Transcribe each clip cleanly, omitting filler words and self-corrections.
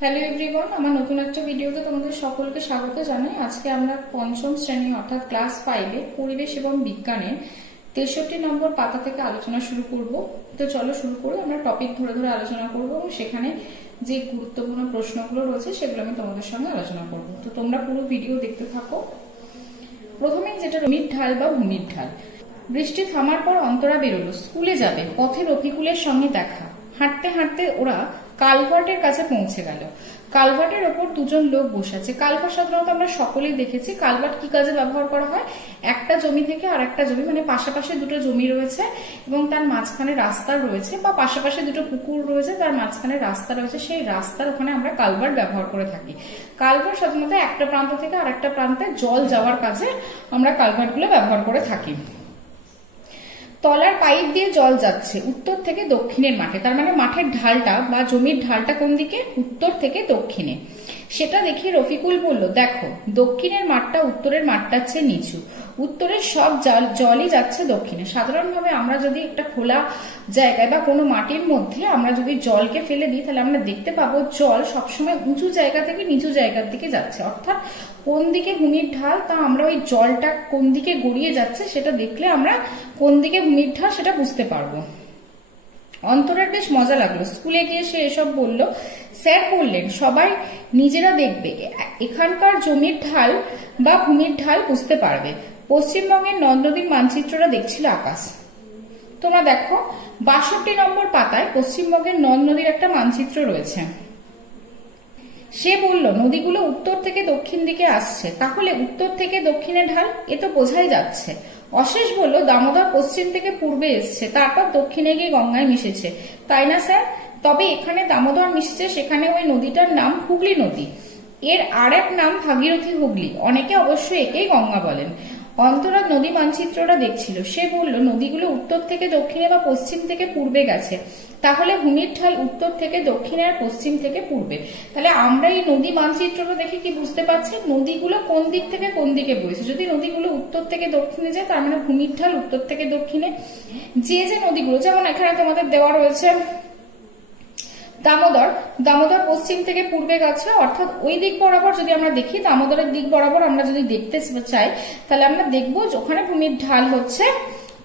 Hello everyone, আমার নতুন একটা ভিডিওতে তোমাদের সকলকে স্বাগত জানাই। আজকে আমরা পঞ্চম শ্রেণী অর্থাৎ ক্লাস 5-এ পরিবেশ এবং বিজ্ঞানের 63 নম্বর পাতা থেকে আলোচনা শুরু করব। তো চলো শুরু করে আমরা টপিক ধরে ধরে আলোচনা করব এবং সেখানে যে গুরুত্বপূর্ণ প্রশ্নগুলো রয়েছে সেগুলো আমি তোমাদের সঙ্গে আলোচনা করব। তো তোমরা পুরো ভিডিও দেখতে থাকো। প্রথমেই যেটা ভূমির ঢাল বা ভূমির ঢাল। বৃষ্টি থামার পর অন্তরা বেরোলো, স্কুলে যাবে। পথে রফিকুলের সঙ্গে দেখা। হাঁটতে হাঁটতে ওরা কালভার্টের কাছে পৌঁছে গেল। কালভার্টের ওপর দুজন লোক বসে আছে। কালভার্ট সাধারণত আমরা সকলেই দেখেছি। কালভার্ট কি কাজে ব্যবহার করা হয়? একটা জমি থেকে আর একটা জমি, মানে পাশাপাশি দুটো জমি রয়েছে এবং তার মাঝখানে রাস্তা রয়েছে, বা পাশাপাশি দুটো পুকুর রয়েছে, তার মাঝখানে রাস্তা রয়েছে, সেই রাস্তার ওখানে আমরা কালভার্ট ব্যবহার করে থাকি। কালভার্ট সাধারণত একটা প্রান্ত থেকে আর একটা প্রান্তে জল যাওয়ার কাজে আমরা কালভার্ট গুলো ব্যবহার করে থাকি। তলার পাইপ দিয়ে জল যাচ্ছে উত্তর থেকে দক্ষিণের মাঠে। তার মানে মাঠের ঢালটা বা জমির ঢালটা কোন দিকে? উত্তর থেকে দক্ষিণে। সেটা দেখে রফিকুল বলল, দেখো দক্ষিণের মাঠটা উত্তরের মাঠটার চেয়ে নিচু, উত্তরের সব জলই যাচ্ছে দক্ষিণে। সাধারণভাবে আমরা যদি একটা খোলা জায়গায় বা কোনো মাটির মধ্যে আমরা যদি জলকে ফেলে দিই, তাহলে আমরা দেখতে পাবো জল সবসময় উঁচু জায়গা থেকে নিচু জায়গার দিকে যাচ্ছে। অর্থাৎ কোন দিকে ভূমির ঢাল, তা আমরা ওই জলটা কোন দিকে গড়িয়ে যাচ্ছে সেটা দেখলে আমরা কোন দিকে ভূমির ঢাল সেটা বুঝতে পারবো। অন্তরার বেশ মজা লাগলো। স্কুলে গিয়ে সে এসব বলল। স্যার বললেন, সবাই নিজেরা দেখবে, এখানকার জমির ঢাল বা ভূমির ঢাল বুঝতে পারবে। পশ্চিমবঙ্গের নদ নদীর মানচিত্রটা দেখছিল আকাশ। তোমরা দেখো 62 নম্বর পাতায় পশ্চিমবঙ্গের নদ নদীর একটা মানচিত্র রয়েছে। সে বলল, নদীগুলো উত্তর থেকে দক্ষিণ দিকে আসছে, তাহলে উত্তর থেকে দক্ষিণে ঢাল, এ তো বোঝাই যাচ্ছে। অশেষ বলল, দামোদর পশ্চিম থেকে পূর্বে এসছে, তারপর দক্ষিণে গিয়ে গঙ্গায় মিশেছে, তাই না স্যার? তবে এখানে দামোদর মিশেছে, সেখানে ওই নদীটার নাম হুগলি নদী। এর আর এক নাম ভাগীরথী হুগলি। অনেকে অবশ্যই একেই গঙ্গা বলেন। অন্তরা নদী মানচিত্রটা দেখছিল। সে বলল, নদীগুলো উত্তর থেকে দক্ষিণে বা পশ্চিম থেকে পূর্বে গেছে, তাহলে ভূমির ঢাল উত্তর থেকে দক্ষিণে আর পশ্চিম থেকে পূর্বে। তাহলে আমরা এই নদী মানচিত্রটা দেখে কি বুঝতে পারছি? নদীগুলো কোন দিক থেকে কোন দিকে বইছে। যদি নদীগুলো উত্তর থেকে দক্ষিণে যায়, তার মানে ভূমির ঢাল উত্তর থেকে দক্ষিণে। যে যে নদীগুলো, যেমন এখানে তোমাদের দেওয়া রয়েছে দামোদর, দামোদর পশ্চিম থেকে পূর্বে গেছে, অর্থাৎ ওই দিক বরাবর যদি আমরা দেখি, দামোদরের দিক বরাবর আমরা যদি দেখতে চাই, তাহলে আমরা দেখবো ওখানে ভূমির ঢাল হচ্ছে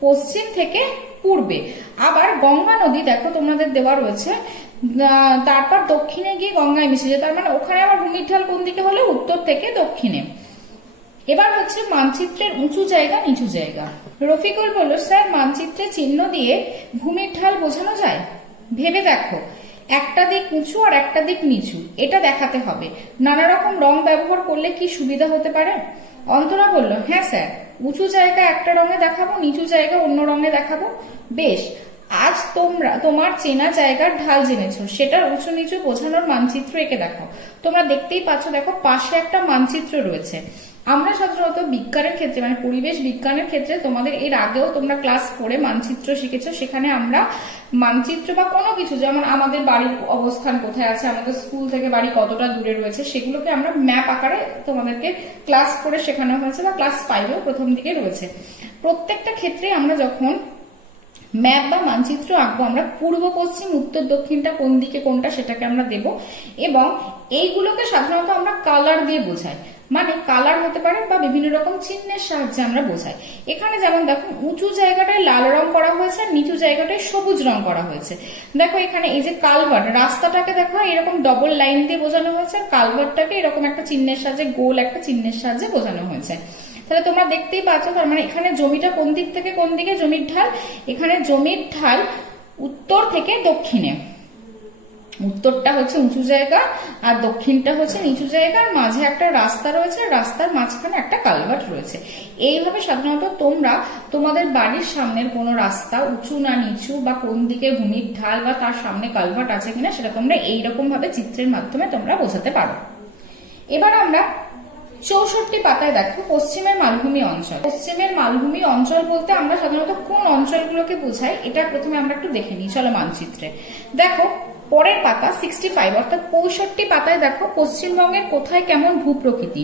পশ্চিম থেকে পূর্বে। আবার গঙ্গা নদী দেখো তোমাদের দেওয়া রয়েছে, তারপর দক্ষিণে গিয়ে গঙ্গায় মিশেছে, তার মানে ওখানে আবার ভূমির ঢাল কোন দিকে হলো? উত্তর থেকে দক্ষিণে। এবার হচ্ছে মানচিত্রের উঁচু জায়গা নিচু জায়গা। রফিকুল বলল, স্যার মানচিত্রে চিহ্ন দিয়ে ভূমির ঢাল বোঝানো যায়? ভেবে দেখো, একটা দিক উঁচু আর একটা দিক নিচু, এটা দেখাতে হবে। নানা রকম রং ব্যবহার করলে কি সুবিধা হতে পারে? অন্তরা বলল, হ্যাঁ স্যার, উঁচু জায়গা একটা রঙে দেখাবো, নিচু জায়গা অন্য রঙে দেখাবো। বেশ, আজ তোমার চেনা জায়গার ঢাল জেনেছো, সেটার উঁচু নিচু বোঝানোর মানচিত্র এঁকে দেখাও। তোমরা দেখতেই পাচ্ছ, দেখো পাশে একটা মানচিত্র রয়েছে। আমরা সাধারণত বিজ্ঞানের ক্ষেত্রে, মানে পরিবেশ বিজ্ঞানের ক্ষেত্রে, তোমাদের এর আগেও তোমরা ক্লাস 4-এ মানচিত্র শিখেছো। সেখানে আমরা মানচিত্র বা কোনো কিছু, যেমন আমাদের বাড়ির অবস্থান কোথায় আছে, আমাদের স্কুল থেকে বাড়ি কতটা দূরে রয়েছে, সেগুলোকে আমরা ম্যাপ আকারে তোমাদেরকে ক্লাস 4-এ শেখানো হয়েছে, বা ক্লাস 5-এও প্রথম দিকে রয়েছে। প্রত্যেকটা ক্ষেত্রে আমরা যখন ম্যাপ বা মানচিত্র আঁকবো, আমরা পূর্ব পশ্চিম উত্তর দক্ষিণটা কোন দিকে কোনটা সেটাকে আমরা দেব, এবং এইগুলোকে সাধারণত আমরা কালার দিয়ে বোঝাই। মানে কালার হতে পারে বা বিভিন্ন রকম চিহ্নের সাহায্যে আমরা বোঝাই। এখানে যেমন দেখো, উঁচু জায়গাটায় লাল রং করা হয়েছে আর নিচু জায়গাটায় সবুজ রং করা হয়েছে। দেখো এখানে এই যে কালভার্ট, রাস্তাটাকে দেখো এরকম ডবল লাইন দিয়ে বোঝানো হয়েছে, আর কালভার্টটাকে এরকম একটা চিহ্নের সাহায্যে, গোল একটা চিহ্নের সাহায্যে বোঝানো হয়েছে। তাহলে তোমরা দেখতেই পাচ্ছ, তার মানে এখানে জমিটা কোন দিক থেকে কোন দিকে জমির ঢাল? এখানে জমির ঢাল উত্তর থেকে দক্ষিণে। উত্তরটা হচ্ছে উঁচু জায়গা আর দক্ষিণটা হচ্ছে নিচু জায়গা, আর মাঝে একটা রাস্তা রয়েছে, রাস্তার মাঝখানে একটা কালভার্ট রয়েছে। এইভাবে সাধারণত তোমরা তোমাদের বাড়ির সামনের কোনো রাস্তা উঁচু না নিচু, বা কোন দিকে ভূমির ঢাল, বা তার সামনে কালভার্ট আছে কিনা, সেটা তোমরা এইরকম ভাবে চিত্রের মাধ্যমে তোমরা বোঝাতে পারো। এবার আমরা 64 পাতায় দেখো পশ্চিমের মালভূমি অঞ্চল। পশ্চিমের মালভূমি অঞ্চল বলতে আমরা সাধারণত কোন অঞ্চলগুলোকে বোঝাই, এটা প্রথমে আমরা একটু দেখে নিই। চলো মানচিত্রে দেখো পরের পাতা 65 অর্থাৎ 65 পাতায় দেখো পশ্চিমবঙ্গের কোথায় কেমন ভূপ্রকৃতি।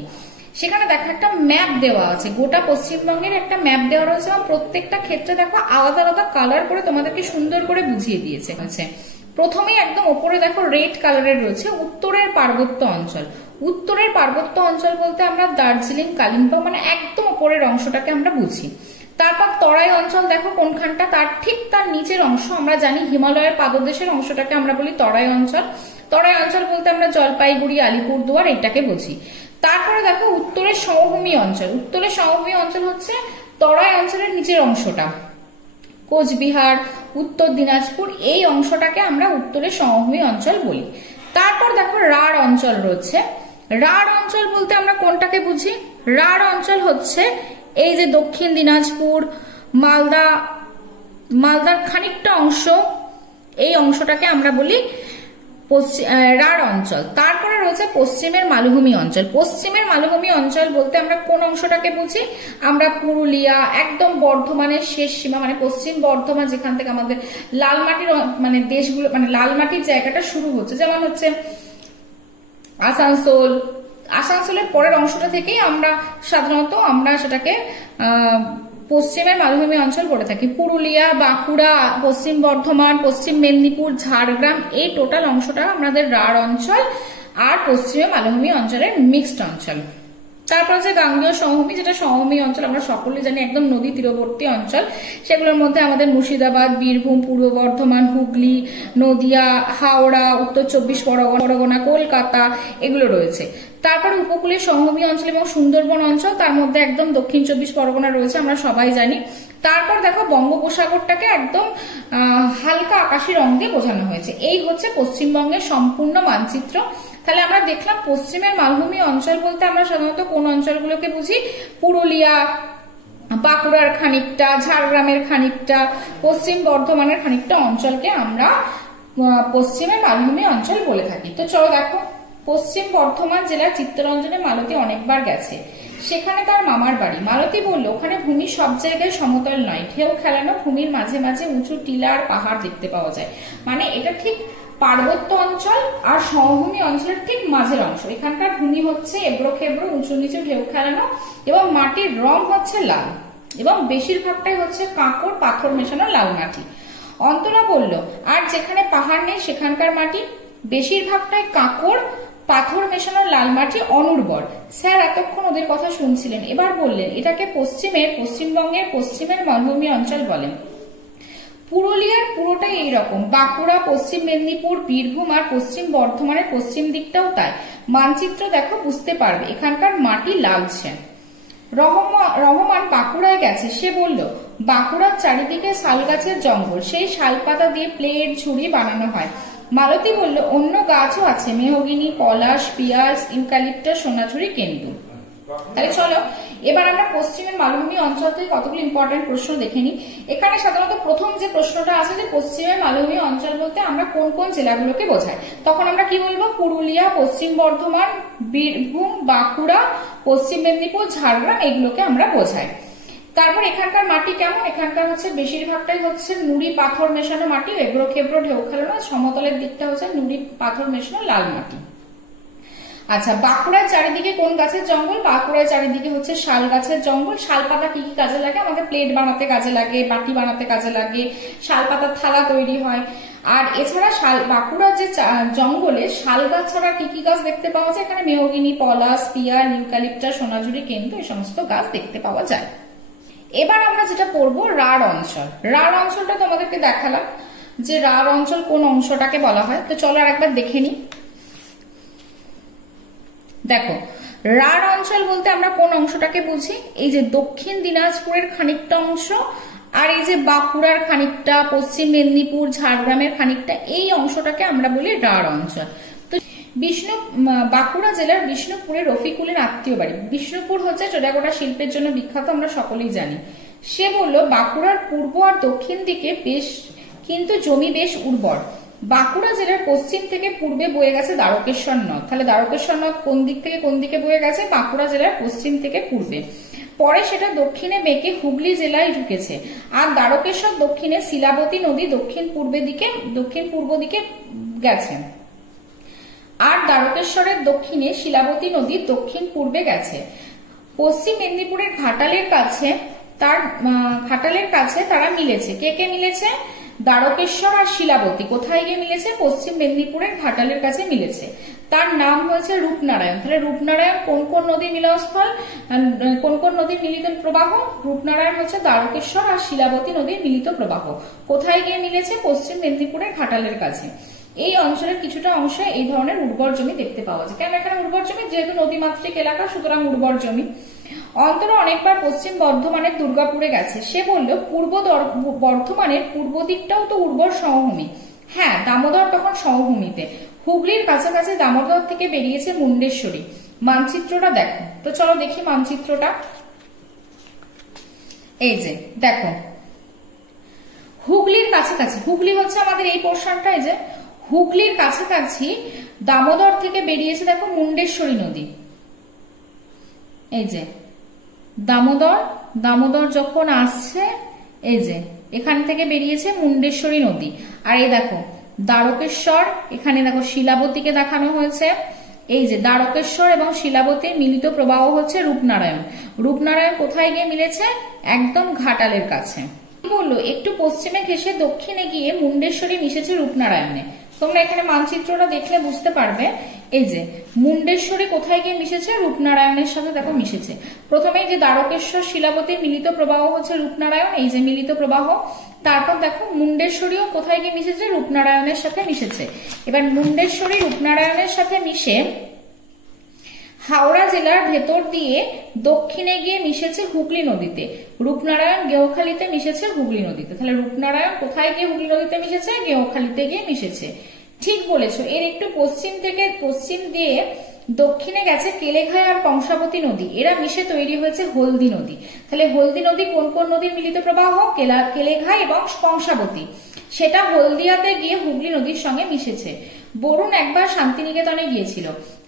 সেখানে দেখো একটা ম্যাপ দেওয়া আছে, গোটা পশ্চিমবঙ্গের একটা ম্যাপ দেওয়া রয়েছে, এবং প্রত্যেকটা ক্ষেত্রে দেখো আলাদা আলাদা কালার করে তোমাদেরকে সুন্দর করে বুঝিয়ে দিয়েছে। প্রথমেই একদম ওপরে দেখো রেড কালারের রয়েছে উত্তরের পার্বত্য অঞ্চল। উত্তরের পার্বত্য অঞ্চল বলতে আমরা দার্জিলিং, কালিম্পং মানে একদম ওপরের অংশটাকে আমরা বুঝি। তারপর তরাই অঞ্চল দেখো কোনখানটা, তার নিচের অংশ আমরা জানি হিমালয়ের পাদদেশের অংশটাকে আমরা বলি তরাই অঞ্চল। তরাই অঞ্চল বলতে আমরা জলপাইগুড়ি, আলিপুরদুয়ার এটাকে বুঝি। তারপরে দেখো উত্তরের সমভূমি অঞ্চল। উত্তরের সমভূমি অঞ্চল হচ্ছে তরাই অঞ্চলের নিচের অংশটা, কোচবিহার, উত্তর দিনাজপুর, এই অংশটাকে আমরা উত্তরের সমভূমি অঞ্চল বলি। তারপর দেখো রাঢ় অঞ্চল রয়েছে। রাঢ় অঞ্চল বলতে আমরা কোনটাকে বুঝি? রাঢ় অঞ্চল হচ্ছে এই যে দক্ষিণ দিনাজপুর, মালদার খানিকটা অংশ, এই অংশটাকে আমরা বলি রাঢ় অঞ্চল। তারপরে রয়েছে পশ্চিমের মালভূমি অঞ্চল। পশ্চিমের মালভূমি অঞ্চল বলতে আমরা কোন অংশটাকে বুঝি? আমরা পুরুলিয়া, একদম বর্ধমানের শেষ সীমা মানে পশ্চিম বর্ধমান, যেখান থেকে আমাদের লাল মাটির মানে দেশগুলো মানে লাল মাটির জায়গাটা শুরু হচ্ছে, যেমন হচ্ছে আসানসোল, আসানসোলের পরের অংশটা থেকেই আমরা সাধারণত আমরা সেটাকে পশ্চিমের মালভূমি অঞ্চল বলে থাকি। পুরুলিয়া, বাঁকুড়া, পশ্চিম বর্ধমান, পশ্চিম মেদিনীপুর, ঝাড়গ্রাম, এই টোটাল অংশটা আমাদের রাঢ় অঞ্চল আর পশ্চিমে মালভূমি অঞ্চলের মিক্সড অঞ্চল। তারপর আছে গাঙ্গেয় সমভূমি, যেটা সমভূমি অঞ্চল আমরা সকলে জানি, একদম নদী তীরবর্তী অঞ্চল। সেগুলোর মধ্যে আমাদের মুর্শিদাবাদ, বীরভূম, পূর্ব বর্ধমান, হুগলি, নদিয়া, হাওড়া, উত্তর 24 পরগনা, কলকাতা এগুলো রয়েছে। তারপরে উপকূলীয় সমভূমি অঞ্চল এবং সুন্দরবন অঞ্চল, তার মধ্যে একদম দক্ষিণ 24 পরগনা রয়েছে, আমরা সবাই জানি। তারপর দেখো বঙ্গোপসাগরটাকে একদম হালকা আকাশি রং দিয়ে বোঝানো হয়েছে। এই হচ্ছে পশ্চিমবঙ্গের সম্পূর্ণ মানচিত্র। তাহলে আমরা দেখলাম পশ্চিমের মালভূমি অঞ্চল বলতে আমরা সাধারণত কোন অঞ্চলগুলোকে বুঝি? পুরুলিয়া, বাঁকুড়ার খানিকটা, ঝাড়গ্রামের খানিকটা, পশ্চিম বর্ধমানের খানিকটা অঞ্চলকে আমরা পশ্চিমের মালভূমি অঞ্চল বলে থাকি। তো চলো দেখো, পশ্চিম বর্ধমান জেলার চিত্তরঞ্জনে মালতী অনেকবার গেছে, সেখানে তার মামার বাড়ি। মালতী বলল ওখানে ভূমি সব জায়গায় সমতল নয়, ঢেউ খেলানো ভূমির মাঝে মাঝে উঁচু টিলা আর পাহাড় দেখতে পাওয়া যায়। মানে এটা ঠিক পার্বত্য অঞ্চল আর সমভূমি অঞ্চলের ঠিক মাঝের অংশ। এখানকার ভূমি হচ্ছে এবড়ো খেবড়ো, উঁচু নিচু, ঢেউ খেলানো এবং মাটির রং হচ্ছে লাল এবং বেশিরভাগটাই হচ্ছে কাঁকড় পাথর মেশানো লাল মাটি। অন্তরা বলল আর যেখানে পাহাড় নেই সেখানকার মাটি বেশিরভাগটাই কাঁকড় পাথর মেশানো লাল মাটি, অনুর্বর। স্যার এতক্ষণ ওদের কথা শুনছিলেন, এবার বললেন এটাকে পশ্চিমবঙ্গের পশ্চিমের মালভূমি অঞ্চল বলেন। পুরুলিয়ার পুরোটাই এইরকম, বাঁকুড়া, পশ্চিম মেদিনীপুর, বীরভূম আর পশ্চিম বর্ধমানের পশ্চিম দিকটাও তাই। মানচিত্র দেখো বুঝতে পারবে, এখানকার মাটি লালচে। রহমান বাঁকুড়ায় গেছে, সে বলল বাঁকুড়ার চারিদিকে শাল গাছের জঙ্গল, সেই শাল পাতা দিয়ে প্লেট, ঝুড়ি বানানো হয়। মালতী বলল অন্য গাছও আছে, মেহগিনি, পলাশ, পিয়াজ, ইউক্যালিপটাস, সোনাঝুরি, কেন্দু। তাহলে চলো এবার আমরা পশ্চিমের মালভূমি অঞ্চল থেকে কতগুলো ইম্পর্টেন্ট প্রশ্ন দেখে নিই। এখানে সাধারণত প্রথম যে প্রশ্নটা আছে যে পশ্চিমের মালভূমি অঞ্চল বলতে আমরা কোন কোন জেলাগুলোকে বোঝাই, তখন আমরা কি বলবো? পুরুলিয়া, পশ্চিম বর্ধমান, বীরভূম, বাঁকুড়া, পশ্চিম মেদিনীপুর, ঝাড়গ্রাম, এগুলোকে আমরা বোঝাই। তারপর এখানকার মাটি কেমন? এখানকার হচ্ছে বেশিরভাগটাই হচ্ছে নুড়ি পাথর মেশানো মাটি, এবড়ো খেবড়ো, ঢেউ খেলানো। সমতলের দিকটা হচ্ছে নুড়ি পাথর মেশানো লাল মাটি। আচ্ছা, বাঁকুড়ার চারিদিকে কোন গাছের জঙ্গল? বাঁকুড়ার চারিদিকে হচ্ছে শাল গাছের জঙ্গল। শাল পাতা কি কি কাজে লাগে? আমাদের প্লেট বানাতে কাজে লাগে, বাটি বানাতে কাজে লাগে, শাল পাতার থালা তৈরি হয়। আর এছাড়া বাঁকুড়ার যে জঙ্গলে শাল গাছ ছাড়া কি কি গাছ দেখতে পাওয়া যায়? এখানে মেহগিনি, পলাশ, পিয়ার, ইউক্যালিপটাস, সোনাঝুরি, কেন্দু, এই সমস্ত গাছ দেখতে পাওয়া যায়। এবার আমরা যেটা পড়বো রাঢ় অঞ্চল। রাঢ় অঞ্চলটা তোমাদেরকে দেখালাম যে রাঢ় অঞ্চল কোন অংশটাকে বলা হয়। তো চলো আর একবার দেখে নিই। দেখো, রাঢ় অঞ্চল বলতে আমরা কোন অংশটাকে বুঝি? এই যে দক্ষিণ দিনাজপুরের খানিকটা অংশ আর এই যে বাঁকুড়ার খানিকটা, পশ্চিম মেদিনীপুর, ঝাড়গ্রামের খানিকটা, এই অংশটাকে আমরা বলি রাঢ় অঞ্চল। তো বাঁকুড়া জেলার বিষ্ণুপুরে রফিকুলের আত্মীয় বাড়ি। বিষ্ণুপুর হচ্ছে টেরাকোটা শিল্পের জন্য বিখ্যাত, আমরা সকলেই জানি। সে বলল বাঁকুড়ার পূর্ব আর দক্ষিণ দিকে কিন্তু জমি বেশ উর্বর। বাঁকুড়া জেলার পশ্চিম থেকে পূর্বে বয়ে গেছে দ্বারকেশ্বর নদ। তাহলে দ্বারকেশ্বর নদ কোন দিক থেকে কোন দিকে বয়ে গেছে? বাঁকুড়া জেলার পশ্চিম থেকে পূর্বে। পরে সেটা দক্ষিণে বেঁকে হুগলি জেলায় ঢুকেছে। আর দ্বারকেশ্বর দক্ষিণে শিলাবতী নদী দক্ষিণ পূর্ব দিকে গেছে। আর দ্বারকেশ্বরের দক্ষিণে শিলাবতী নদী দক্ষিণ পূর্বে গেছে। পশ্চিম মেদিনীপুরের ঘাটালের কাছে তারা মিলেছে। কে কে মিলেছে? দ্বারকেশ্বর আর শিলাবতী কোথায় গিয়ে মিলেছে? পশ্চিম মেদিনীপুরের ঘাটালের কাছে মিলেছে। তার নাম হয়েছে রূপনারায়ণ। তাহলে রূপনারায়ণ কোন কোন নদীর মিলনস্থল, কোন কোন নদীর মিলিত প্রবাহ? রূপনারায়ণ হচ্ছে দ্বারকেশ্বর আর শিলাবতী নদীর মিলিত প্রবাহ। কোথায় গিয়ে মিলেছে? পশ্চিম মেদিনীপুরের ঘাটালের কাছে। এই অঞ্চলের কিছুটা অংশে এই ধরনের উর্বর জমি দেখতে পাওয়া যায়। কেন এখানে উর্বর জমি? যেহেতু নদীমাতৃক এলাকা, সুতরাং উর্বর জমি। অন্তর অনেকবার পশ্চিম বর্ধমানের দুর্গাপুরে গেছে। সে বলল পূর্ব বর্ধমানের পূর্ব দিকটাও তো উর্বর সমভূমি। হ্যাঁ, দামোদর তখন সমভূমিতে। হুগলির কাছাকাছি দামোদর থেকে বেরিয়েছে মুন্ডেশ্বরী। মানচিত্রটা দেখো তো, চলো দেখি মানচিত্রটা। এই যে দেখো, হুগলির কাছাকাছি, হুগলি হচ্ছে আমাদের এই পোর্শনটা, এই যে হুগলির কাছাকাছি দামোদর থেকে বেরিয়েছে দেখো মুন্ডেশ্বরী নদী। এই যে দামোদর যখন আসছে, এই যে এখান থেকে বেরিয়েছে মুন্ডেশ্বরী নদী। আর এই দেখো দ্বারকেশ্বর, এখানে দেখো শিলাবতীকে দেখানো হয়েছে। এই যে দ্বারকেশ্বর এবং শিলাবতীর মিলিত প্রবাহ হচ্ছে রূপনারায়ণ। রূপনারায়ণ কোথায় গিয়ে মিলেছে? একদম ঘাটালের কাছে। বললো একটু পশ্চিমে ঘেঁষে দক্ষিণে গিয়ে মুন্ডেশ্বরী মিশেছে রূপনারায়ণে। তোমরা এখানে মানচিত্রটা দেখলে বুঝতে পারবে। এই যে মুন্ডেশ্বরী কোথায় গিয়ে মিশেছে? রূপনারায়ণের সাথে দেখো মিশেছে। প্রথমে যে দ্বারকেশ্বর শিলাবতীর মিলিত প্রবাহ হচ্ছে রূপনারায়ণ, এই যে মিলিত প্রবাহ। তারপর দেখো মুন্ডেশ্বরীও কোথায় গিয়ে মিশেছে? রূপনারায়ণের সাথে মিশেছে। এবার মুন্ডেশ্বরী রূপনারায়ণের সাথে মিশে হাওড়া জেলার ভেতর দিয়ে দক্ষিণে গিয়ে মিশেছে হুগলি নদীতে। রূপনারায়ণ গেঁওখালীতে মিশেছে হুগলি নদীতে। তাহলে রূপনারায়ণ কোথায় গিয়ে হুগলি নদীতে মিশেছে? গেঁওখালীতে গিয়ে মিশেছে। ঠিক বলেছো। এর একটু পশ্চিম দিয়ে দক্ষিণে গেছে কেলেঘাই আর কংসাবতী নদী। এরা মিশে তৈরি হয়েছে হলদি নদী। তাহলে হলদি নদী কোন কোন নদীর মিলিত প্রবাহ? কেলেঘাই এবং কংসাবতী। সেটা হলদিয়াতে গিয়ে হুগলি নদীর সঙ্গে মিশেছে। বরুণ একবার শান্তিনিকেতনে গিয়েছিল।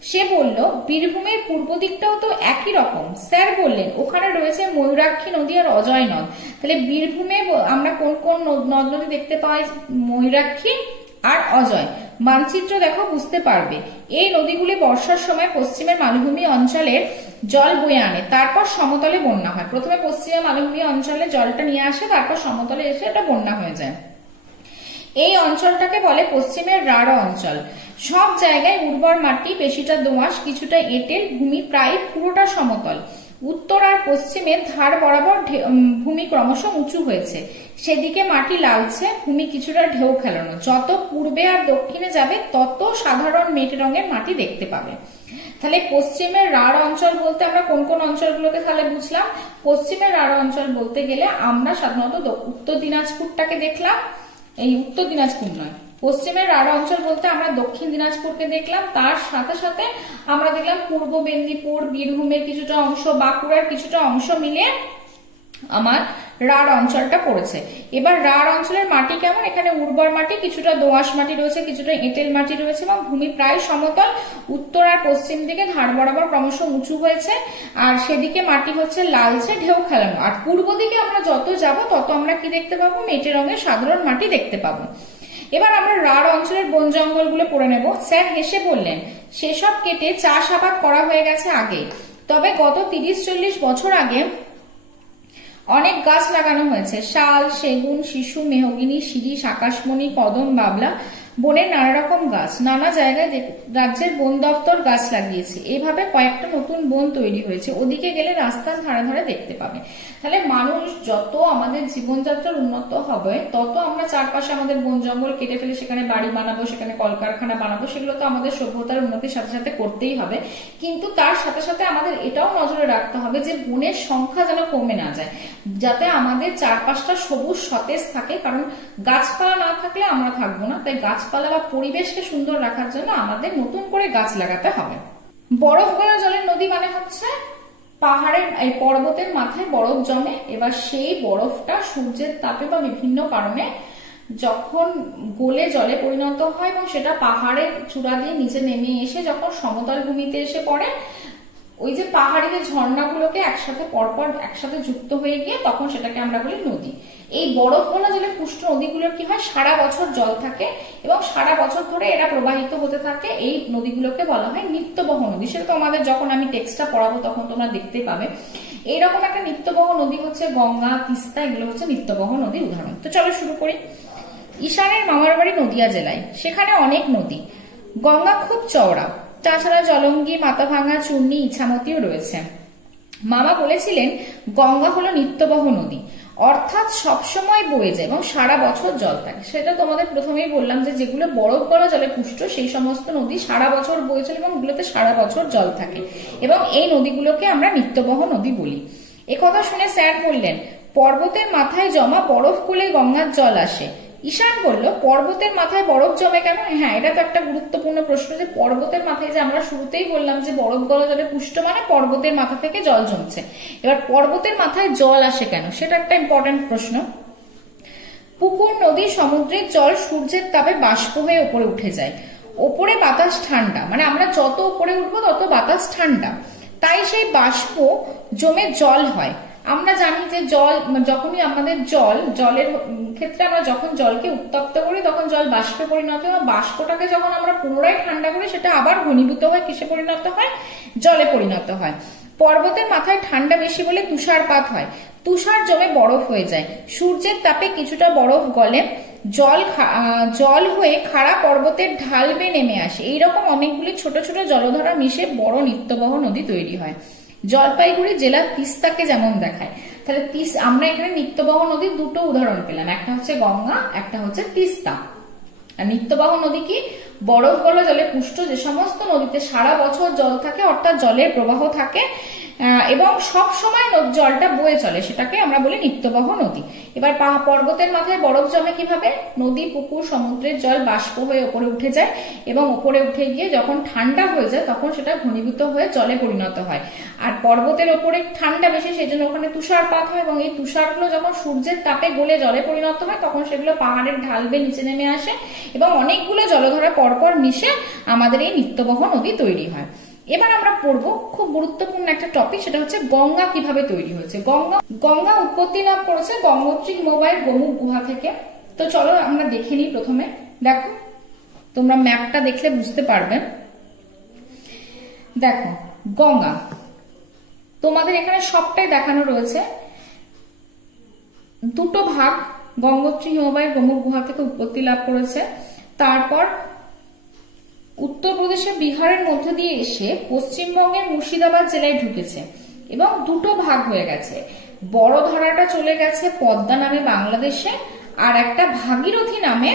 সে বলল বীরভূমের পূর্ব দিকটাও তো একই রকম। স্যার বললেন ওখানে রয়েছে ময়ূরাক্ষী নদী আর অজয় নদ। তাহলে বীরভূমে আমরা কোন কোন নদ নদী দেখতে পাই? ময়ূরাক্ষী আর অজয়। মানচিত্র দেখো, বুঝতে পারবে। এই নদীগুলি বর্ষার সময় পশ্চিমের মালভূমি অঞ্চলের জল বয়ে আনে, তারপর সমতলে বন্যা হয়। প্রথমে পশ্চিমের মালভূমি অঞ্চলে জলটা নিয়ে আসে, তারপর সমতলে এসে এটা বন্যা হয়ে যায়। এই অঞ্চলটাকে বলে পশ্চিমের রাঢ় অঞ্চল। সব জায়গায় উর্বর মাটি, বেশিটা দোআঁশ, কিছুটা এঁটেল, ভূমি প্রায় পুরোটা সমতল। উত্তর আর পশ্চিমের ধার বরাবর ভূমি ক্রমশ উঁচু হয়েছে। সেদিকে মাটি লালচে, ভূমি কিছুটা ঢেউ খেলানো। যত পূর্বে আর দক্ষিণে যাবে তত সাধারণ মেটে রঙের মাটি দেখতে পাবে। তাহলে পশ্চিমের রাঢ় অঞ্চল বলতে আমরা কোন কোন অঞ্চলগুলোকে তাহলে বুঝলাম? পশ্চিমের রাঢ় অঞ্চল বলতে গেলে আমরা সাধারণত উত্তর দিনাজপুরটাকে দেখলাম। এই উত্তর দিনাজপুর নয়, পশ্চিমের রাঢ় অঞ্চল বলতে আমরা দক্ষিণ দিনাজপুরকে দেখলাম। তার সাথে সাথে আমরা দেখলাম পূর্ব মেদিনীপুর, বীরভূমের কিছুটা অংশ, বাঁকুড়ার কিছুটা অংশ মিলে আমার রাঢ় অঞ্চলটা পড়েছে। এবার রাঢ় অঞ্চলের মাটি কেমন? এখানে উর্বর মাটি, কিছুটা দোআঁশ মাটি রয়েছে, কিছুটা এঁটেল মাটি রয়েছে এবং ভূমি প্রায় সমতল। উত্তর আর পশ্চিম দিকে ধার বরাবর ক্রমশ উঁচু হয়েছে, আর সেদিকে মাটি হচ্ছে লালচে, ঢেউ খেলানো। আর পূর্ব দিকে আমরা যত যাব তত আমরা কি দেখতে পাবো? মেটে রঙের সাধারণ মাটি দেখতে পাবো। এবার আমরা রাঢ় অঞ্চলের বন জঙ্গলগুলো পড়ে নেব। স্যার হেসে বললেন সেসব কেটে চাষাবাদ করা হয়ে গেছে আগে, তবে গত 30-40 বছর আগে অনেক গাছ লাগানো হয়েছে। শাল, সেগুন, শিশু, মেহগিনি, শিরীষ, আকাশমণি, কদম, বাবলা, বনের নানা রকম গাছ। নানা জায়গায় রাজ্যের বন দপ্তর গাছ লাগিয়েছে। এইভাবে কয়েকটা নতুন বন তৈরি হয়েছে। ওদিকে গেলে রাস্তার ধারে ধারে দেখতে পাবে। তাহলে মানুষ যত আমাদের জীবনযাত্রার উন্নত হবে তত আমরা চারপাশে আমাদের বন জঙ্গল কেটে ফেলে সেখানে বাড়ি বানাবো, সেখানে কলকারখানা বানাবো। সেগুলো তো আমাদের সভ্যতার উন্নতির সাথে সাথে করতেই হবে, কিন্তু তার সাথে সাথে আমাদের এটাও নজরে রাখতে হবে যে বনের সংখ্যা যেন কমে না যায়, যাতে আমাদের চারপাশটা সবুজ সতেজ থাকে। কারণ গাছপালা না থাকলে আমরা থাকবো না। তাই গাছপালা বা পরিবেশকে সুন্দর রাখার জন্য আমাদের নতুন করে গাছ লাগাতে হবে। বরফ গলা জলের নদী মানে হচ্ছে পাহাড়ের এই পর্বতের মাথায় বরফ জমে। এবার সেই বরফটা সূর্যের তাপে বা বিভিন্ন কারণে যখন গলে জলে পরিণত হয় এবং সেটা পাহাড়ের চূড়া দিয়ে নিচে নেমে এসে যখন সমতল ভূমিতে এসে পড়ে, ওই যে পাহাড়ি যে ঝর্ণাগুলোকে একসাথে পরপর একসাথে যুক্ত হয়ে গিয়ে তখন সেটাকে আমরা বলি নদী। এই বরফ গলা জলে পুষ্ট নদীগুলোর কি হয়? সারা বছর জল থাকে এবং সারা বছর ধরে এরা প্রবাহিত হতে থাকে। এই নদীগুলোকে বলা হয় নিত্যবহ নদী। সেটা তো আমাদের যখন আমি টেক্সটটা পড়াবো তখন তোমরা দেখতে পাবে। এইরকম একটা নিত্যবহ নদী হচ্ছে গঙ্গা, তিস্তা, এগুলো হচ্ছে নিত্যবহ নদীর উদাহরণ। তো চলো শুরু করি। ঈশানের মামার বাড়ি নদিয়া জেলায়, সেখানে অনেক নদী। গঙ্গা খুব চওড়া, তাছাড়া জলঙ্গি, মাথাভাঙা, চূর্ণী, ইছামতিও রয়েছে। মামা বলেছিলেন গঙ্গা হলো নিত্যবহ নদী, অর্থাৎ সবসময় বয়ে যায় এবং সারা বছর জল থাকে। সেটা তোমাদের প্রথমেই বললাম যে যেগুলো বরফ গলা জলে পুষ্ট সেই সমস্ত নদী সারা বছর বয়ে চলে এবং ওগুলোতে সারা বছর জল থাকে, এবং এই নদীগুলোকে আমরা নিত্যবহ নদী বলি। একথা শুনে স্যার বললেন, পর্বতের মাথায় জমা বরফ কোলে গঙ্গার জল আসে। ঈশান বলল, পর্বতের মাথায় বরফ জমে কেন? হ্যাঁ, এটা তো একটা গুরুত্বপূর্ণ প্রশ্ন, যে পর্বতের মাথায়, যে আমরা শুরুতেই বললাম যে বরফ গলা জলে পুষ্ট মানে পর্বতের মাথা থেকে জল জমছে, এবার পর্বতের মাথায় জল আসে কেন, সেটা একটা ইম্পর্টেন্ট প্রশ্ন। পুকুর, নদী, সমুদ্রের জল সূর্যের তাপে বাষ্প হয়ে উপরে উঠে যায়। ওপরে বাতাস ঠান্ডা, মানে আমরা যত উপরে উঠবো তত বাতাস ঠান্ডা, তাই সেই বাষ্প জমে জল হয়। আমরা জানি যে জল, যখনই আমাদের জলের ক্ষেত্রে আমরা যখন জলকে উত্তপ্ত করি তখন জল বাষ্পে পরিণত হয়, বাষ্পটাকে যখন আমরা পুনরায় ঠান্ডা করি সেটা আবার ঘনীভূত হয়, কিসে পরিণত হয়? জলে পরিণত হয়। পর্বতের মাথায় ঠান্ডা বেশি বলে তুষারপাত হয়, তুষার জমে বরফ হয়ে যায়। সূর্যের তাপে কিছুটা বরফ গলে জল হয়ে খাড়া পর্বতের ঢাল বেয়ে নেমে আসে। এইরকম অনেকগুলি ছোট ছোট জলধারা মিশে বড় নিত্যবহ নদী তৈরি হয়। জলপাইগুড়ি জেলার তিস্তাকে যেমন দেখায়। তাহলে আমরা এখানে নিত্যবহ নদীর দুটো উদাহরণ পেলাম, একটা হচ্ছে গঙ্গা, একটা হচ্ছে তিস্তা। আর নিত্যবহ নদী কি? বরফ গলা জলে পুষ্ট যে সমস্ত নদীতে সারা বছর জল থাকে, অর্থাৎ জলের প্রবাহ থাকে এবং সব সময় জলটা বয়ে চলে, সেটাকে আমরা বলি নিত্যবহ নদী। এবার পর্বতের মাথায় বরফ জমে কিভাবে? নদী, পুকুর, সমুদ্রের জল বাষ্প হয়ে উপরে উঠে যায় এবং উপরে উঠে গিয়ে যখন ঠান্ডা হয়ে যায় তখন সেটা ঘনীভূত হয়ে জলে পরিণত হয়। আর পর্বতের ওপরে ঠান্ডা বেশি, সেই জন্য ওখানে তুষারপাত হয় এবং এই তুষারগুলো যখন সূর্যের তাপে গলে জলে পরিণত হয় তখন সেগুলো পাহাড়ের ঢাল বেয়ে নিচে নেমে আসে এবং অনেকগুলো জলধারা পরপর মিশে আমাদের এই নিত্যবহ নদী তৈরি হয়। এবার আমরা পড়বো খুব গুরুত্বপূর্ণ একটা টপিক, সেটা হচ্ছে গঙ্গা কিভাবে তৈরি হয়েছে। গঙ্গা উৎপত্তি লাভ করেছে গঙ্গোত্রী হিমবাহের গোমুখ গুহা থেকে। তো চলো আমরা দেখে নিই। প্রথমে দেখো, তোমরা ম্যাপটা দেখলে বুঝতে পারবে। দেখো, গঙ্গা তোমাদের এখানে সবটাই দেখানো রয়েছে। দুটো ভাগ, গঙ্গোত্রী হিমবাহের গোমুখ গুহা থেকে উৎপত্তি লাভ করেছে, তারপর উত্তরপ্রদেশের বিহারের মধ্য দিয়ে এসে পশ্চিমবঙ্গের মুর্শিদাবাদ জেলায় ঢুকেছে এবং দুটো ভাগ হয়ে গেছে। বড় ধারাটা চলে গেছে পদ্মা নামে বাংলাদেশে, আর একটা ভাগীরথী নামে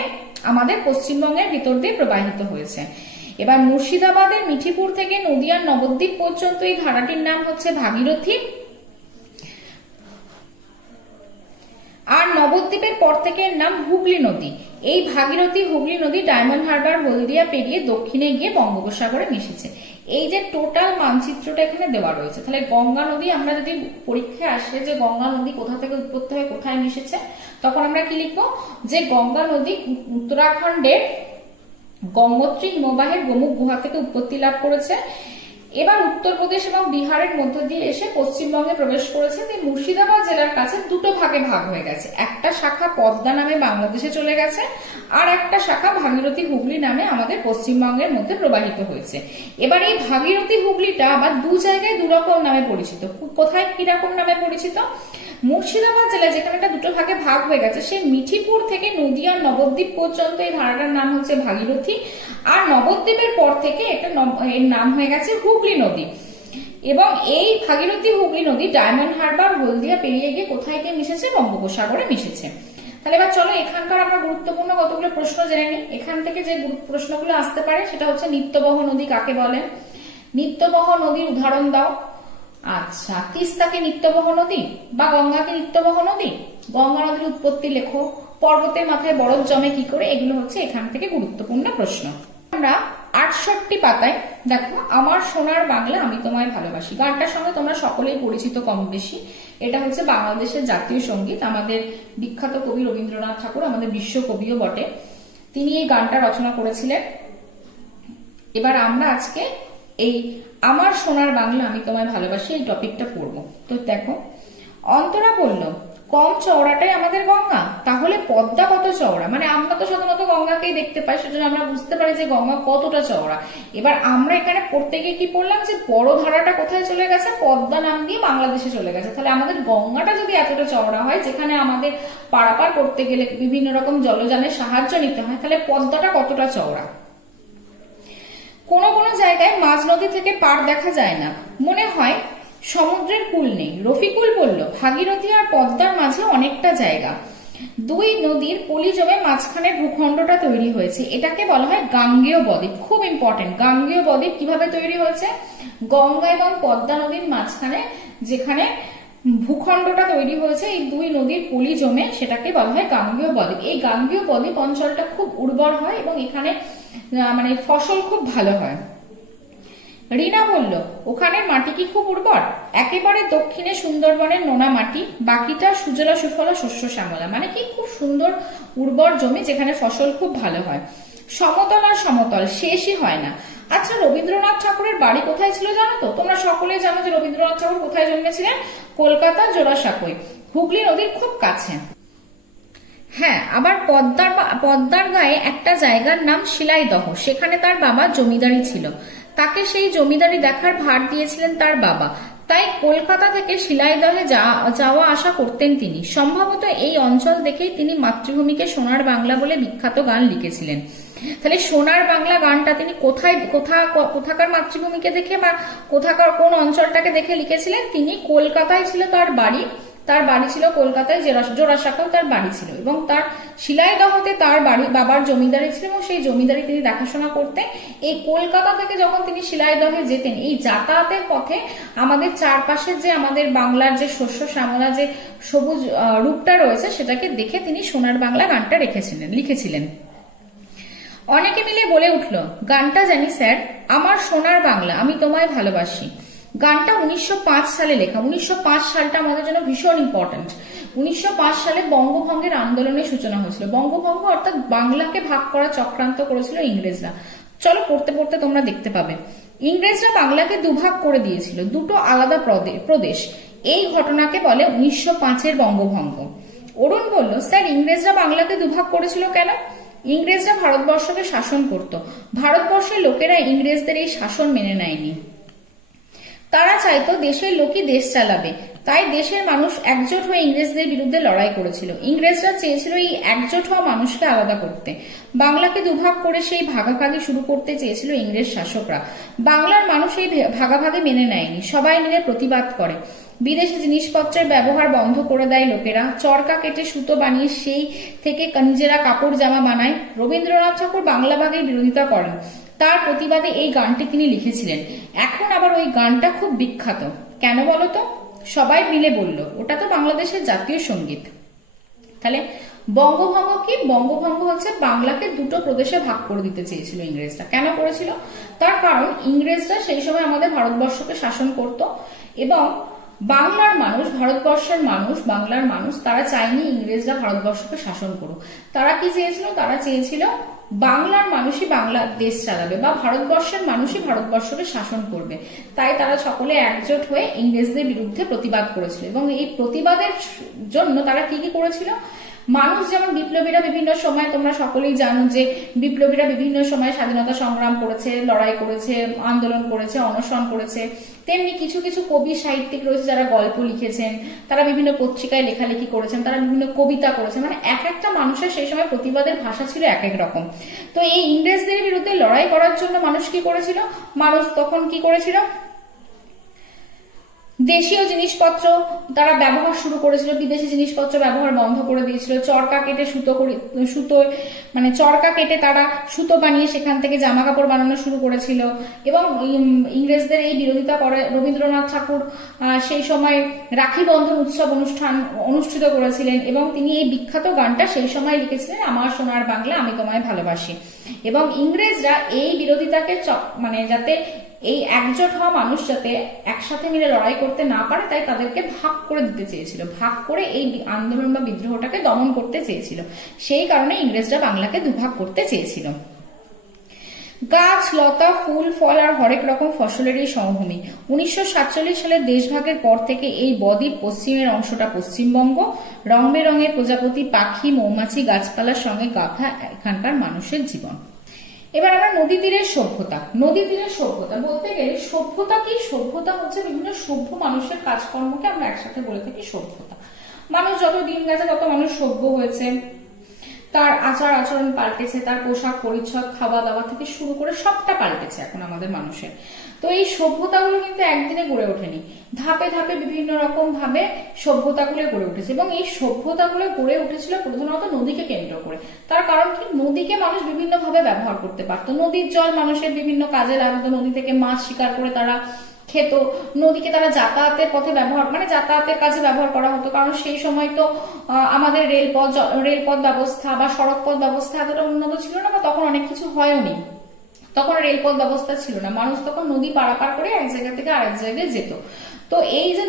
আমাদের পশ্চিমবঙ্গের ভিতর দিয়ে প্রবাহিত হয়েছে। এবার মুর্শিদাবাদের মিঠিপুর থেকে নদিয়ার নবদ্বীপ পর্যন্ত এই ধারাটির নাম হচ্ছে ভাগীরথী, আর নবদ্বীপের পর থেকে নাম হুগলি নদী। এই ভাগীরথী হুগলি নদী ডায়মন্ড হারবার হলদিয়া পেরিয়ে দক্ষিণে গিয়ে বঙ্গোপসাগরে মিশেছে। এই যে টোটাল মানচিত্রটা এখানে দেওয়া রয়েছে। তাহলে গঙ্গা নদী, আমরা যদি পরীক্ষায় আসে যে গঙ্গা নদী কোথা থেকে উৎপত্তি হয়ে কোথায় মিশেছে, তখন আমরা কি লিখবো? যে গঙ্গা নদী উত্তরাখণ্ডের গঙ্গোত্রী হিমবাহের গোমুখ গুহা থেকে উৎপত্তি লাভ করেছে, এবার উত্তরপ্রদেশ এবং বিহারের মধ্য দিয়ে এসে পশ্চিমবঙ্গে প্রবেশ করেছে। মুর্শিদাবাদ জেলার কাছে দুটো ভাগে ভাগ হয়ে গেছে, একটা শাখা পদ্মা নামে বাংলাদেশে চলে গেছে, আর একটা শাখা ভাগীরথী হুগলি নামে আমাদের পশ্চিমবঙ্গের মধ্যে প্রবাহিত হয়েছে। এবার এই ভাগীরথী হুগলিটা আবার দু জায়গায় দুরকম নামে পরিচিত। কোথায় কিরকম নামে পরিচিত? মুর্শিদাবাদ জেলা যেখানে এটা দুটো ভাগে ভাগ হয়ে গেছে, সেই মিঠিপুর থেকে নদিয়ার নবদ্বীপ পর্যন্ত এই ধারাটার নাম হচ্ছে ভাগীরথী, আর নবদ্বীপের পর থেকে এটা এর নাম হয়ে গেছে হুগলি নদী। এবং এই ভাগীরথী হুগলি নদী ডায়মন্ড হারবার হলদিয়া পেরিয়ে গিয়ে কোথায় গিয়ে মিশেছে? বঙ্গোপসাগরে মিশেছে। তাহলে এবার চলো এখানকার আমরা গুরুত্বপূর্ণ কতগুলো প্রশ্ন জেনে নিই। এখান থেকে যে প্রশ্নগুলো আসতে পারে সেটা হচ্ছে নিত্যবহ নদী কাকে বলে? নিত্যবহ নদীর উদাহরণ দাও। আচ্ছা, তিস্তাকে নিত্যবহ নদী বা গঙ্গাকে নিত্যবহ নদী? গঙ্গা নদীর উৎপত্তি লেখো। পর্বতের মাথায় বরফ জমে কি করে? এগুলো হচ্ছে এখান থেকে গুরুত্বপূর্ণ প্রশ্ন। আমরা 68 পাতায় দেখো, আমার সোনার বাংলা আমি তোমায় ভালোবাসি। গানটার সঙ্গে তোমরা সকলেই পরিচিত কম বেশি। এটা হচ্ছে বাংলাদেশের জাতীয় সঙ্গীত। আমাদের বিখ্যাত কবি রবীন্দ্রনাথ ঠাকুর, আমাদের বিশ্বকবিও বটে, তিনি এই গানটা রচনা করেছিলেন। এবার আমরা আজকে এই আমার সোনার বাংলা আমি তোমায় ভালোবাসি এই টপিকটা পড়বো। তো দেখো, অন্তরা বলল, কম চওড়াটাই আমাদের গঙ্গা, তাহলে পদ্মা কত চওড়া? মানে আমরা তো সাধারণত গঙ্গাকেই দেখতে পাই, সেজন্য আমরা বুঝতে পারি যে গঙ্গা কতটা চওড়া। এবার আমরা এখানে পড়তে গিয়ে কি পড়লাম যে বড় ধারাটা কোথায় চলে গেছে, পদ্মা নাম দিয়ে বাংলাদেশে চলে গেছে। তাহলে আমাদের গঙ্গাটা যদি এতটা চওড়া হয়, যেখানে আমাদের পারাপার করতে গেলে বিভিন্ন রকম জলযানের সাহায্য নিতে হয়, তাহলে পদ্মাটা কতটা চওড়া? কোনো কোনো জায়গায় মাঝ নদী থেকে পার দেখা যায় না, মনে হয় সমুদ্রের কূল নেই। রফিকুল বলল, ভাগীরথী আর পদ্মার মাঝে অনেকটা জায়গা, দুই নদীর পলি জমে মাঝখানে ভূখণ্ডটা তৈরি হয়েছে, এটাকে বলা হয় গাঙ্গেয় বদ্বীপ। খুব ইম্পর্টেন্ট, গাঙ্গেয় বদ্বীপ কিভাবে তৈরি হয়েছে? গঙ্গা এবং পদ্মা নদীর মাঝখানে যেখানে ভূখণ্ডটা তৈরি হয়েছে, এই দুই নদীর পলি জমে, সেটাকে বলা হয় গাঙ্গেয় বদ্বীপ। এই গাঙ্গেয় বদ্বীপ অঞ্চলটা খুব উর্বর হয় এবং এখানে মানে ফসল খুব ভালো হয়। রিনা বলল, ওখানের মাটি কি খুব উর্বর? একেবারে দক্ষিণে সুন্দরবনের নোনা মাটি, বাকিটা সুজলা সুফলা শস্য শ্যামলা। মানে কি খুব সুন্দর উর্বর জমি, যেখানে ফসল খুব ভালো হয়। সমতল আর সমতল, শেষই হয় না। আচ্ছা, রবীন্দ্রনাথ ঠাকুরের বাড়ি কোথায় ছিল জানো তো? তোমরা সকলেই জানো যে রবীন্দ্রনাথ ঠাকুর কোথায় জন্মেছিলেন? কলকাতা জোড়াসাঁকোয়, হুগলি নদীর খুব কাছে। হ্যাঁ, আবার পদ্মার গায়ে একটা জায়গার নাম শিলাইদহ, সেখানে তার বাবা জমিদারি ছিল, তাকে সেই জমিদারি দেখার ভার দিয়েছিলেন তার বাবা, তাই কলকাতা থেকে শিলাইদহে যাওয়া আসা করতেন তিনি। সম্ভবত এই অঞ্চল দেখেই তিনি মাতৃভূমিকে সোনার বাংলা বলে বিখ্যাত গান লিখেছিলেন। তাহলে সোনার বাংলা গানটা তিনি কোথাকার মাতৃভূমিকে দেখে বা কোন অঞ্চলটাকে দেখে লিখেছিলেন? তিনি কলকাতায় ছিল তার বাড়ি ছিল কলকাতায়, জোড়াসাঁকোয় তার বাড়ি ছিল, এবং তার শিলাইদহতে তার বাবার জমিদারি ছিল এবং সেই জমিদারি তিনি দেখাশোনা করতেন। এই কলকাতা থেকে যখন তিনি শিলাইদহে যেতেন, এই যাতায়াতের পথে আমাদের চারপাশের যে আমাদের বাংলার যে শস্য শ্যামলা যে সবুজ রূপটা রয়েছে, সেটাকে দেখে তিনি সোনার বাংলা গানটা লিখেছিলেন। অনেকে মিলে বলে উঠল, গানটা জানি স্যার, আমার সোনার বাংলা আমি তোমায় ভালোবাসি। গানটা 1905 সালে লেখা। 1905 সালটা আমাদের জন্য ভীষণ ইম্পর্টেন্ট। 1905 সালে বঙ্গভঙ্গের আন্দোলনের সূচনা হয়েছিল। বঙ্গভঙ্গ অর্থাৎ বাংলাকে ভাগ করা চক্রান্ত করেছিল ইংরেজরা। চলো পড়তে পড়তে তোমরা দেখতে পাবে। ইংরেজরা বাংলাকে দুভাগ করে দিয়েছিল, দুটো আলাদা প্রদেশ। এই ঘটনাকে বলে 1905-এর বঙ্গভঙ্গ। অরুণ বলল, স্যার ইংরেজরা বাংলাকে দুভাগ করেছিল কেন? ইংরেজরা ভারতবর্ষকে শাসন করত, ভারতবর্ষের লোকেরা ইংরেজদের এই শাসন মেনে নেয়নি। তারা চাইতো দেশের লোকই দেশ চালাবে, তাই দেশের মানুষ একজোট হয়ে ইংরেজদের বিরুদ্ধে লড়াই করেছিল। ইংরেজরা চেয়েছিল এই একজোট হওয়া মানুষকে আলাদা করতে। বাংলাকে দুভাগ করে সেই ভাগাভাগি শুরু করতে চেয়েছিল ইংরেজ শাসকরা। বাংলার মানুষ এই ভাগাভাগি মেনে নেয়নি, সবাই মিলে প্রতিবাদ করে। বিদেশি জিনিসপত্রের ব্যবহার বন্ধ করে দেয় লোকেরা, চরকা কেটে সুতো বানিয়ে সেই থেকে নিজেরা কাপড় জামা বানায়। রবীন্দ্রনাথ ঠাকুর বাংলা ভাগের বিরোধিতা করেন, তার প্রতিবাদে এই গানটি তিনি লিখেছিলেন। এখন আবার ওই গানটা খুব বিখ্যাত কেন বলতো? সবাই মিলে বলল, ওটা তো বাংলাদেশের জাতীয় সঙ্গীত। তাহলে বঙ্গভঙ্গ কি? বঙ্গভঙ্গ হচ্ছে বাংলাকে দুটো প্রদেশে ভাগ করে দিতে চেয়েছিল ইংরেজরা। কেন করেছিল? তার কারণ ইংরেজরা সেই সময় আমাদের ভারতবর্ষকে শাসন করত এবং বাংলার মানুষ, ভারতবর্ষের মানুষ, বাংলার মানুষ তারা চায়নি ইংরেজরা ভারতবর্ষকে শাসন করুক। তারা কি চেয়েছিল? তারা চেয়েছিল বাংলার মানুষই বাংলা দেশ চালাবে বা ভারতবর্ষের মানুষই ভারতবর্ষকে শাসন করবে। তাই তারা সকলে একজোট হয়ে ইংরেজদের বিরুদ্ধে প্রতিবাদ করেছিল এবং এই প্রতিবাদের জন্য তারা কি কি করেছিল? মানুষ যেমন বিপ্লবীরা বিভিন্ন সময়, তোমরা সকলেই জানো যে বিপ্লবীরা বিভিন্ন সময় স্বাধীনতা সংগ্রাম করেছে, লড়াই করেছে, আন্দোলন করেছে, অনশন করেছে, তেমনি কিছু কিছু কবি সাহিত্যিক রয়েছে যারা গল্প লিখেছেন, তারা বিভিন্ন পত্রিকায় লেখালেখি করেছেন, তারা বিভিন্ন কবিতা করেছেন। মানে এক একটা মানুষের সেই সময় প্রতিবাদের ভাষা ছিল এক এক রকম। তো এই ইংরেজদের বিরুদ্ধে লড়াই করার জন্য মানুষ কি করেছিল? মানুষ তখন কি করেছিল? দেশীয় জিনিসপত্র তারা ব্যবহার শুরু করেছিল, বিদেশি জিনিসপত্র ব্যবহার বন্ধ করে দিয়েছিল। চরকা কেটে চরকা কেটে তারা সুতো বানিয়ে সেখান থেকে জামা কাপড় বানানো শুরু করেছিল এবং ইংরেজদের এই বিরোধিতা করে রবীন্দ্রনাথ ঠাকুর সেই সময় রাখি বন্ধন উৎসব অনুষ্ঠিত করেছিলেন এবং তিনি এই বিখ্যাত গানটা সেই সময় লিখেছিলেন, আমার সোনার বাংলা আমি তোমায় ভালোবাসি। এবং ইংরেজরা এই বিরোধিতাকে যাতে এই একজোট হওয়া মানুষ যাতে একসাথে মিলে লড়াই করতে না পারে, তাই তাদেরকে ভাগ করে দিতে চেয়েছিল, ভাগ করে এই আন্দোলন বা বিদ্রোহটাকে দমন করতে চেয়েছিল। সেই কারণে ইংরেজরা বাংলাকে দুভাগ করতে চেয়েছিল। গাছ, লতা, ফুল, ফল আর হরেক রকম ফসলের এই সমভূমি। 1947 সালের দেশভাগের পর থেকে এই বদ্বীপ পশ্চিমের অংশটা পশ্চিমবঙ্গ। রং বেরঙের প্রজাপতি, পাখি, মৌমাছি, গাছপালার সঙ্গে গাঁথা এখানকার মানুষের জীবন। এবার আমরা নদী তীরের সভ্যতা। নদী তীরের সভ্যতা বলতে গেলে সভ্যতা কি? সভ্যতা হচ্ছে বিভিন্ন সভ্য মানুষের কাজকর্মকে আমরা একসাথে বলে থাকি সভ্যতা। মানুষ যত দিন গেছে তত মানুষ সভ্য হয়েছে, তার আচার আচরণ পাল্টেছে, তার পোশাক পরিচ্ছদ, খাওয়া দাওয়া থেকে শুরু করে সবটা পাল্টেছে এখন আমাদের মানুষের। তো এই সভ্যতাগুলো কিন্তু একদিনে গড়ে ওঠেনি, ধাপে ধাপে বিভিন্ন রকম ভাবে সভ্যতাগুলো গড়ে উঠেছে। এবং এই সভ্যতাগুলো গড়ে উঠেছিল প্রধানত নদীকে কেন্দ্র করে। তার কারণ কি? নদীকে মানুষ বিভিন্ন ভাবে ব্যবহার করতে পারতো। নদীর জল মানুষের বিভিন্ন কাজে লাগতো, নদী থেকে মাছ শিকার করে তারা খেত, নদীকে তারা যাতায়াতের পথে ব্যবহার মানে যাতায়াতের কাজে ব্যবহার করা হতো। কারণ সেই সময় তো আমাদের রেলপথ ব্যবস্থা বা সড়ক পথ ব্যবস্থা এতটা উন্নত ছিল না, বা তখন অনেক কিছু হয়ওনি, তখন রেলপথ ব্যবস্থা ছিল না। মানুষ তখন নদী পারাপার করে এক জায়গা থেকে আরেক জায়গায় যেত। তো এই যে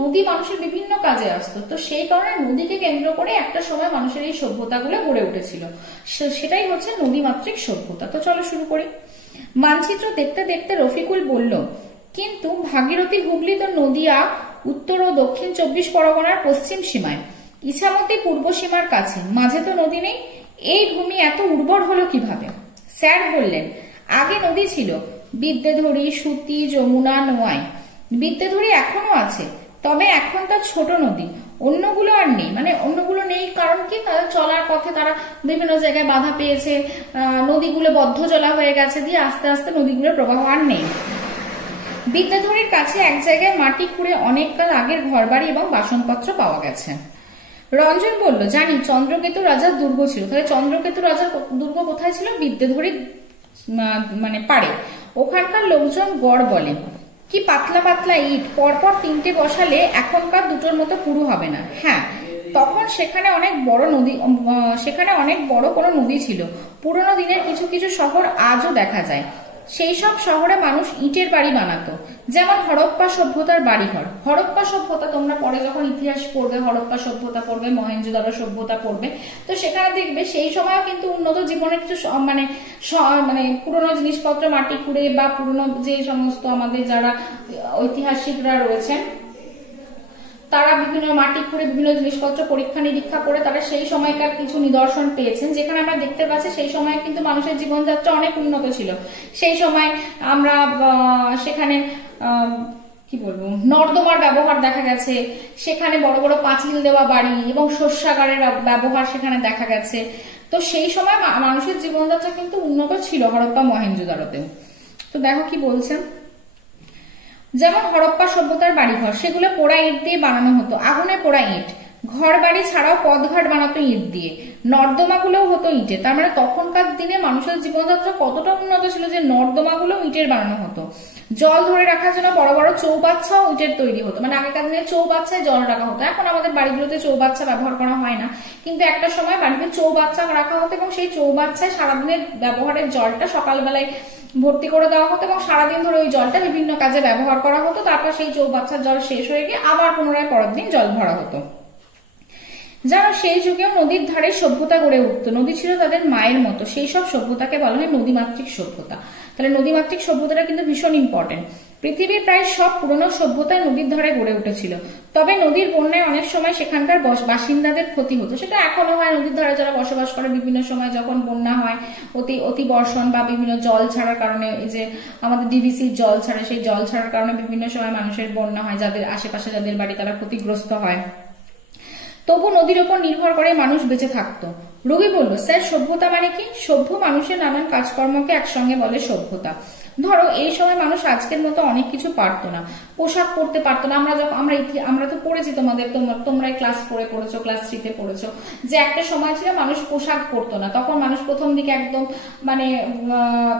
নদী মানুষের বিভিন্ন কাজে আসতো, তো সেই কারণে নদীকে কেন্দ্র করে একটা সময় মানুষের এই সভ্যতাগুলো গড়ে উঠেছিল। সেটাই হচ্ছে নদীমাতৃক সভ্যতা। তো চলো শুরু করি। মানচিত্র দেখতে দেখতে রফিকুল বলল, কিন্তু ভাগীরথী হুগলি তো নদিয়া উত্তর ও দক্ষিণ 24 পরগনার পশ্চিম সীমায়, ইছামতি পূর্ব সীমার কাছে, মাঝে তো নদী নেই। এই ভূমি এত উর্বর হলো কিভাবে? স্যার বললেন, আগে নদী ছিল, বিদ্যেধরী, সুতি, যমুনা, নোয়াই। বিদ্যেধরী এখনো আছে, তবে এখন তার ছোট নদী, অন্যগুলো আর নেই। মানে অন্যগুলো নেই কারণ কি? তাদের চলার পথে তারা বিভিন্ন জায়গায় বাধা পেয়েছে, নদীগুলো বদ্ধ জলা হয়ে গেছে, দিয়ে আস্তে আস্তে নদীগুলোর প্রবাহ আর নেই। বিদ্যাধরীর কাছে এক জায়গায় মাটি খুঁড়ে অনেককাল আগের ঘরবাড়ি এবং বাসনপত্র পাওয়া গেছে। রঞ্জন বলল, জানি, চন্দ্রকেতু রাজার দুর্গ ছিল। তাহলে চন্দ্রকেতু রাজার দুর্গ কোথায় ছিল? বিদ্যাধরীর মানে পাড়ে। ওখানকার লোকজন গড় বলে। কি পাতলা পাতলা ইট, পরপর 3টে বসালে এখনকার দুটোর মতো পুরু হবে না। হ্যাঁ, তখন সেখানে অনেক বড় কোনো নদী ছিল। পুরনো দিনের কিছু কিছু শহর আজও দেখা যায়। সেই সব শহরে মানুষ ইটের বাড়ি বানাতো, যেমন হরপ্পা সভ্যতার বাড়িঘর। হরপ্পা সভ্যতা তোমরা পরে যখন ইতিহাস পড়বে, হরপ্পা সভ্যতা পড়বে, মহেঞ্জোদারো সভ্যতা পড়বে, তো সেখানে দেখবে সেই সময়ও কিন্তু উন্নত জীবনের কিছু মানে পুরনো জিনিসপত্র মাটি খুঁড়ে বা পুরনো যে সমস্ত আমাদের যারা ঐতিহাসিকরা রয়েছেন তারা বিভিন্ন মাটি খুঁড়ে বিভিন্ন জিনিসপত্র পরীক্ষা নিরীক্ষা করে তারা সেই সময়কার কিছু নিদর্শন পেয়েছেন, যেখানে আমরা দেখতে পাচ্ছি সেই সময় কিন্তু মানুষের জীবনযাত্রা অনেক উন্নত ছিল। সেই সময় আমরা সেখানে কি বলবো, নর্দমার ব্যবহার দেখা গেছে, সেখানে বড় বড় পাঁচিল দেওয়া বাড়ি এবং শস্যাগারের ব্যবহার সেখানে দেখা গেছে। তো সেই সময় মানুষের জীবনযাত্রা কিন্তু উন্নত ছিল হরপ্পা মহেঞ্জোদারোতেও। তো দেখো কি বলছেন, যেমন হরপ্পা সভ্যতার বাড়িঘর, সেগুলো পোড়া ইট দিয়ে বানানো হতো, আগুনে পোড়া ইট। ঘর বাড়ি ছাড়াও পথঘাট বানাতো ইট দিয়ে, নর্দমাগুলোও হতো ইটে। তার মানে তখনকার দিনে মানুষের জীবনযাত্রা কতটা উন্নত ছিল যে নর্দমাগুলো ইটের বানানো হতো। জল ধরে রাখার জন্য বড় বড় চৌবাচ্চাও ইটের তৈরি হতো। মানে আগেকার দিনে চৌবাচ্চায় জল রাখা হতো। এখন আমাদের বাড়িগুলোতে চৌবাচ্চা ব্যবহার করা হয় না, কিন্তু একটা সময় বাড়িতে চৌবাচ্চা রাখা হতো এবং সেই চৌবাচ্চায় সারাদিনের ব্যবহারের জলটা সকালবেলায় ভর্তি করে দেওয়া হতো এবং সারাদিন ধরে ওই জলটা বিভিন্ন কাজে ব্যবহার করা হতো। তারপর সেই চৌবাচ্চার জল শেষ হয়ে গিয়ে আবার পুনরায় পরের দিন জল ভরা হতো। যেন সেই যুগেও নদীর ধারে সভ্যতা গড়ে উঠতো, নদী ছিল তাদের মায়ের মতো। সেই সব সভ্যতাকে বলা হয় নদীমাতৃক সভ্যতা। তাহলে নদীমাতৃক সভ্যতাটা কিন্তু ভীষণ ইম্পর্টেন্ট। পৃথিবীর প্রায় সব পুরনো সভ্যতায় নদীর ধারে গড়ে উঠেছিল, তবে নদীর বন্যায় অনেক সময় সেখানকার বাসিন্দাদের ক্ষতি হতো। সেটা এখনো হয়, নদীর ধারে যারা বসবাস করে বিভিন্ন সময় যখন বন্যা হয়, অতি বর্ষণ বা বিভিন্ন জল ছাড়ার কারণে, এই যে আমাদের ডিভিসির জল ছাড়ে, সেই জল ছাড়ার কারণে বিভিন্ন সময় মানুষের বন্যা হয়, যাদের আশেপাশে যাদের বাড়ি তারা ক্ষতিগ্রস্ত হয়। তবু নদীর ওপর নির্ভর করে মানুষ বেঁচে থাকতো। রবি বলল, স্যার সভ্যতা মানে কি? সভ্য মানুষের নানান কাজকর্মকে একসঙ্গে বলে সভ্যতা। ধরো এই সময় মানুষ আজকের মতো অনেক কিছু পারতো না, পোশাক পরতে পারতো না। আমরা তো পড়েছি, তোমরা ক্লাস 4 পড়েছো, ক্লাস 3-তে পড়েছো যে একটা সময় ছিল মানুষ পোশাক পরতো না। তখন মানুষ প্রথম দিকে একদম মানে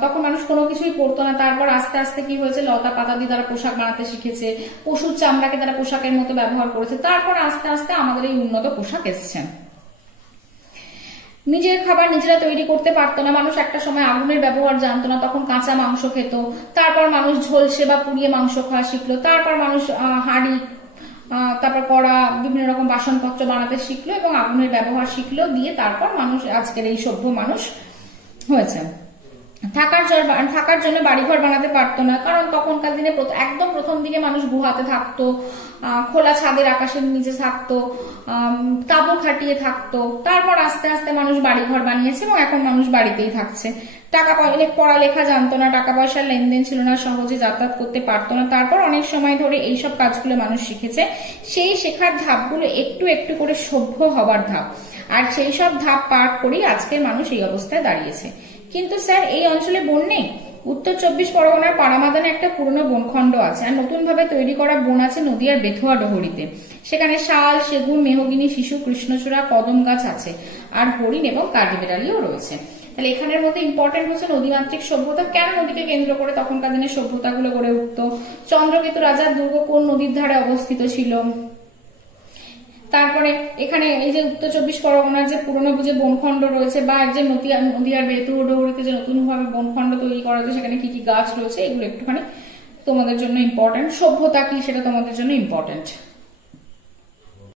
তখন মানুষ কোনো কিছুই পরতো না। তারপর আস্তে আস্তে কি হয়েছে, লতা পাতা দিয়ে তারা পোশাক বানাতে শিখেছে, পশুর চামড়াকে তারা পোশাকের মতো ব্যবহার করেছে। তারপর আস্তে আস্তে আমাদের এই উন্নত পোশাক এসছে। নিজের খাবার নিজেরা তৈরি করতে পারতো না মানুষ, একটা সময় আগুনের ব্যবহার জানতো না, তখন কাঁচা মাংস খেত। তারপর মানুষ ঝলসে বা পুড়িয়ে মাংস খাওয়া শিখলো। তারপর মানুষ হাঁড়ি, তারপর কড়া, বিভিন্ন রকম বাসনপত্র বানাতে শিখলো এবং আগুনের ব্যবহার শিখলো, দিয়ে তারপর মানুষ আজকের এই সভ্য মানুষ হয়েছে। থাকার জন্য বাড়িঘর বানাতে পারতো না, কারণ তখনকার দিনে একদম প্রথম দিকে মানুষ গুহাতে থাকতো, খোলা ছাদের আকাশের নিচে থাকতো, তাঁবু খাটিয়ে থাকতো। তারপর আস্তে আস্তে মানুষ বাড়িঘর বানিয়েছে এবং এখন মানুষ বাড়িতেই থাকছে। পড়ালেখা জানতো না, টাকা পয়সার লেনদেন ছিল না, সহজে যাতায়াত করতে পারতো না। তারপর অনেক সময় ধরে এইসব কাজগুলো মানুষ শিখেছে। সেই শেখার ধাপগুলো একটু একটু করে সভ্য হবার ধাপ, আর সেই সব ধাপ পার করেই আজকের মানুষ এই অবস্থায় দাঁড়িয়েছে। কিন্তু স্যার এই অঞ্চলে বন নেই। উত্তর 24 পরগনার পাড়ামাদানে একটা পুরনো বনখণ্ড আছে, আর নতুন ভাবে তৈরি করা বন আছে নদীয়ার বেথুয়া ডহরিতে। সেখানে শাল, সেগুন, মেহগিনি, শিশু, কৃষ্ণচূড়া, কদম গাছ আছে, আর হরিণ এবং কাঠবিড়ালিও রয়েছে। তাহলে এখানের মধ্যে ইম্পর্টেন্ট হচ্ছে নদীমাতৃক সভ্যতা। কেন নদীকে কেন্দ্র করে তখনকার দিনের সভ্যতাগুলো গড়ে উঠতো? চন্দ্রকেতু রাজার দুর্গ কোন নদীর ধারে অবস্থিত ছিল? তারপরে এখানে এই যে উত্তর 24 পরগনার যে পুরনো যে বনখণ্ড রয়েছে, বা যে নদীয়ার বেতুয়া ডহরিতে যে নতুন ভাবে বনখণ্ড তৈরি করা হয়েছে, সেখানে কি কি গাছ রয়েছে, এগুলো একটুখানি তোমাদের জন্য ইম্পর্টেন্ট। সভ্যতা কি সেটা তোমাদের জন্য ইম্পর্টেন্ট।